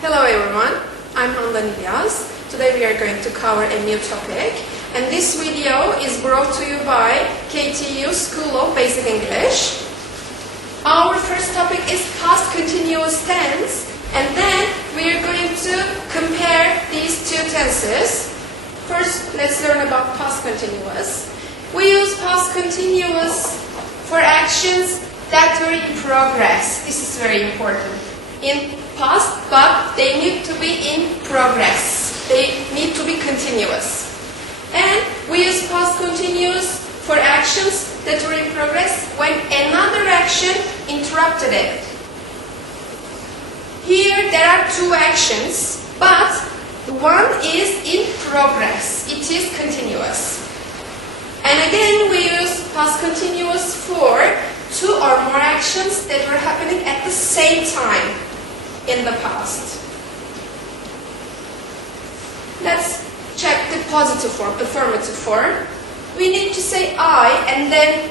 Hello everyone, I'm Handan İlyas. Today we are going to cover a new topic, and this video is brought to you by KTU School of Basic English. Our first topic is past continuous tense, and then we are going to compare these two tenses. First, let's learn about past continuous. We use past continuous for actions that were in progress. This is very important. In past, but they need to be in progress. They need to be continuous. And we use past continuous for actions that were in progress when another action interrupted it. Here there are two actions, but one is in progress. It is continuous. And again we use past continuous for two or more actions that were happening at the same time in the past. Let's check the positive form, affirmative form. We need to say I, and then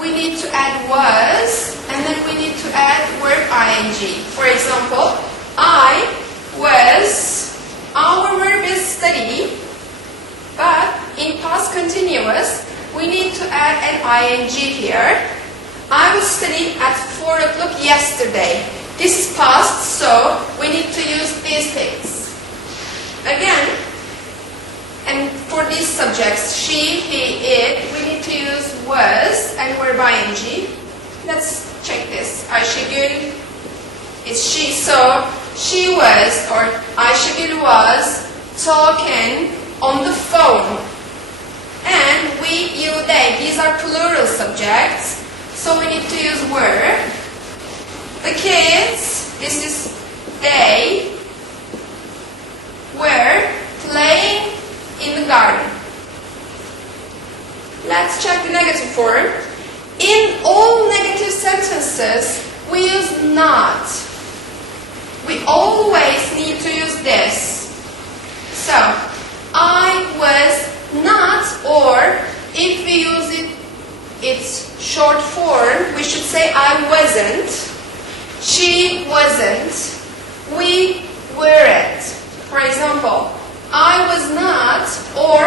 we need to add was, and then we need to add verb ing. For example, I was, our verb is study, but in past continuous, we need to add an ing here. I was studying at 4 o'clock yesterday. This is past, so we need to use these things. Again, and for these subjects, she, he, it, we need to use was and verb ing. Let's check this. Ayşegül is she, so she was, or Ayşegül was talking on the phone. And we, you, they, these are plural subjects, so we need to use were. The kids, this is they, were playing in the garden. Let's check the negative form. In all negative sentences, we use not. We always need to use this. So, I was not, or if we use its short form, we should say I wasn't. She wasn't. We weren't. For example, I was not or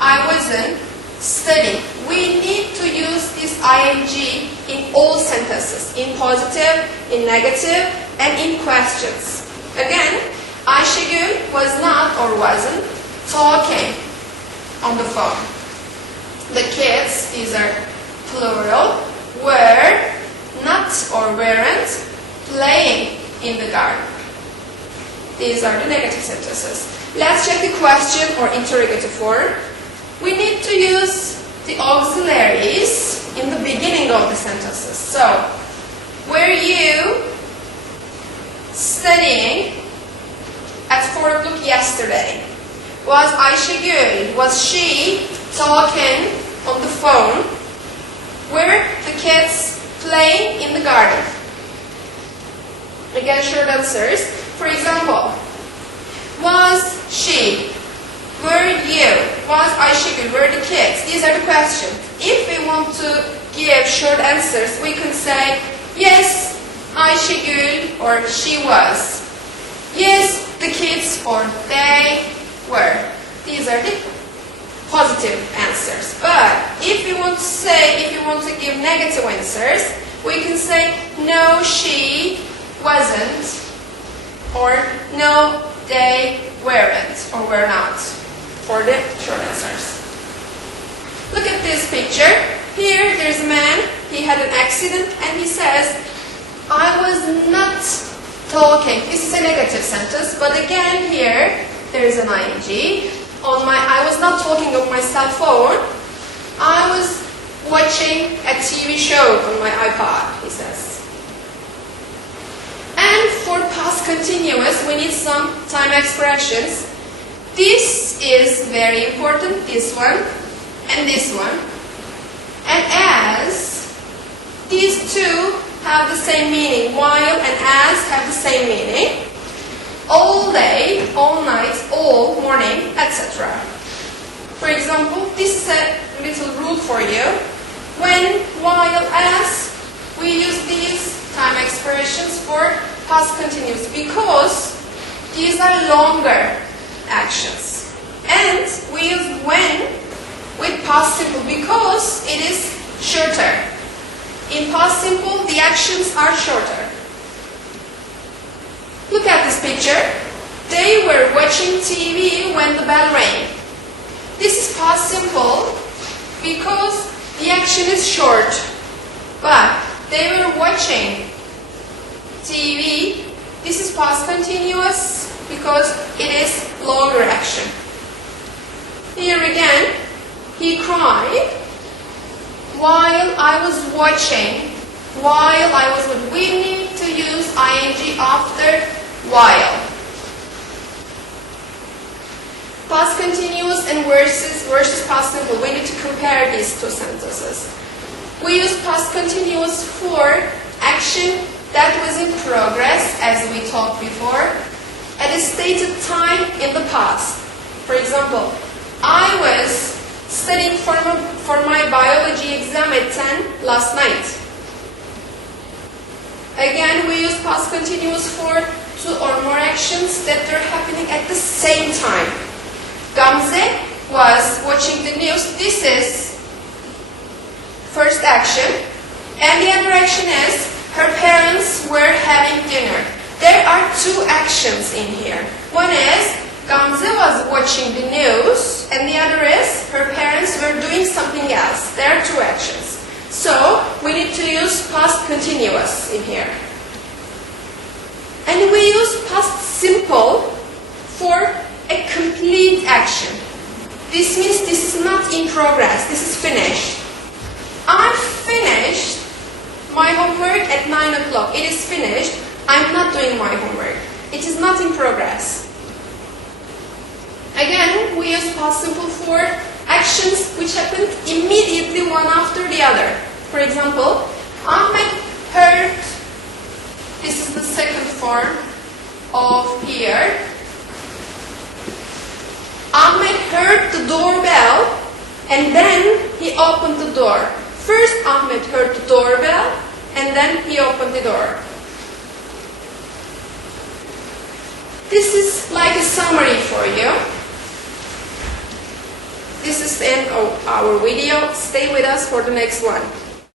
I wasn't studying. We need to use this ing in all sentences, in positive, in negative, and in questions. Again, Ayşegül was not or wasn't talking on the phone. The kids, these are plural, were not or weren't playing in the garden. These are the negative sentences. Let's check the question or interrogative form. We need to use the auxiliaries in the beginning of the sentences. So, were you studying at 4 o'clock yesterday? Was Ayşegül, was she talking on the phone? Were the kids playing in the garden? Again, short answers. For example, was she? Were you? Was Ayşegül? Were the kids? These are the questions. If we want to give short answers, we can say, yes, Ayşegül, or she was. Yes, the kids, or they were. These are the positive answers. But if we want to say, if you want to give negative answers, we can say, no, she wasn't, or no, they weren't, or were not, for the short answers. Look at this picture. Here, there's a man. He had an accident, and he says, I was not talking. This is a negative sentence, but again here, there's an ing. I was not talking on my cell phone. I was watching a TV show on my iPod, he says. And for past continuous, we need some time expressions. This is very important, this one, and this one. And as, these two have the same meaning. While and as have the same meaning. All day, all night, all morning, etc. For example, this is a little rule for you. When, while, as, we use these time expressions for past continuous because These are longer actions. And we use when with past simple because it is shorter. In past simple, the actions are shorter. Look at this picture. They were watching TV when the bell rang. This is past simple because the action is short. But they were watching TV. This is past continuous because it is longer action. Here again, he cried while I was watching. While I was watching. We need to use ing after while. Past continuous and versus past simple. We need to compare these two sentences. We use past continuous for action that was in progress, as we talked before, at a stated time in the past. For example, I was studying for my biology exam at 10 last night. Again, we use past continuous for two or more actions that are happening at the same time. Gamze was watching the news. This is first action. And the other action is her parents were having dinner. There are two actions in here. One is Gamze was watching the news, and the other is her parents were doing something else. There are two actions. So we need to use past continuous in here. And we use past simple for a complete action. This means this is not in progress, this is finished. I finished my homework at 9 o'clock. It is finished. I'm not doing my homework. It is not in progress. Again, we use past simple for actions which happened immediately one after the other. For example, Ahmed heard, this is the second form of here. Ahmed heard the doorbell and then he opened the door. First Ahmed heard the doorbell and then he opened the door. This is like a summary for you. This is the end of our video. Stay with us for the next one.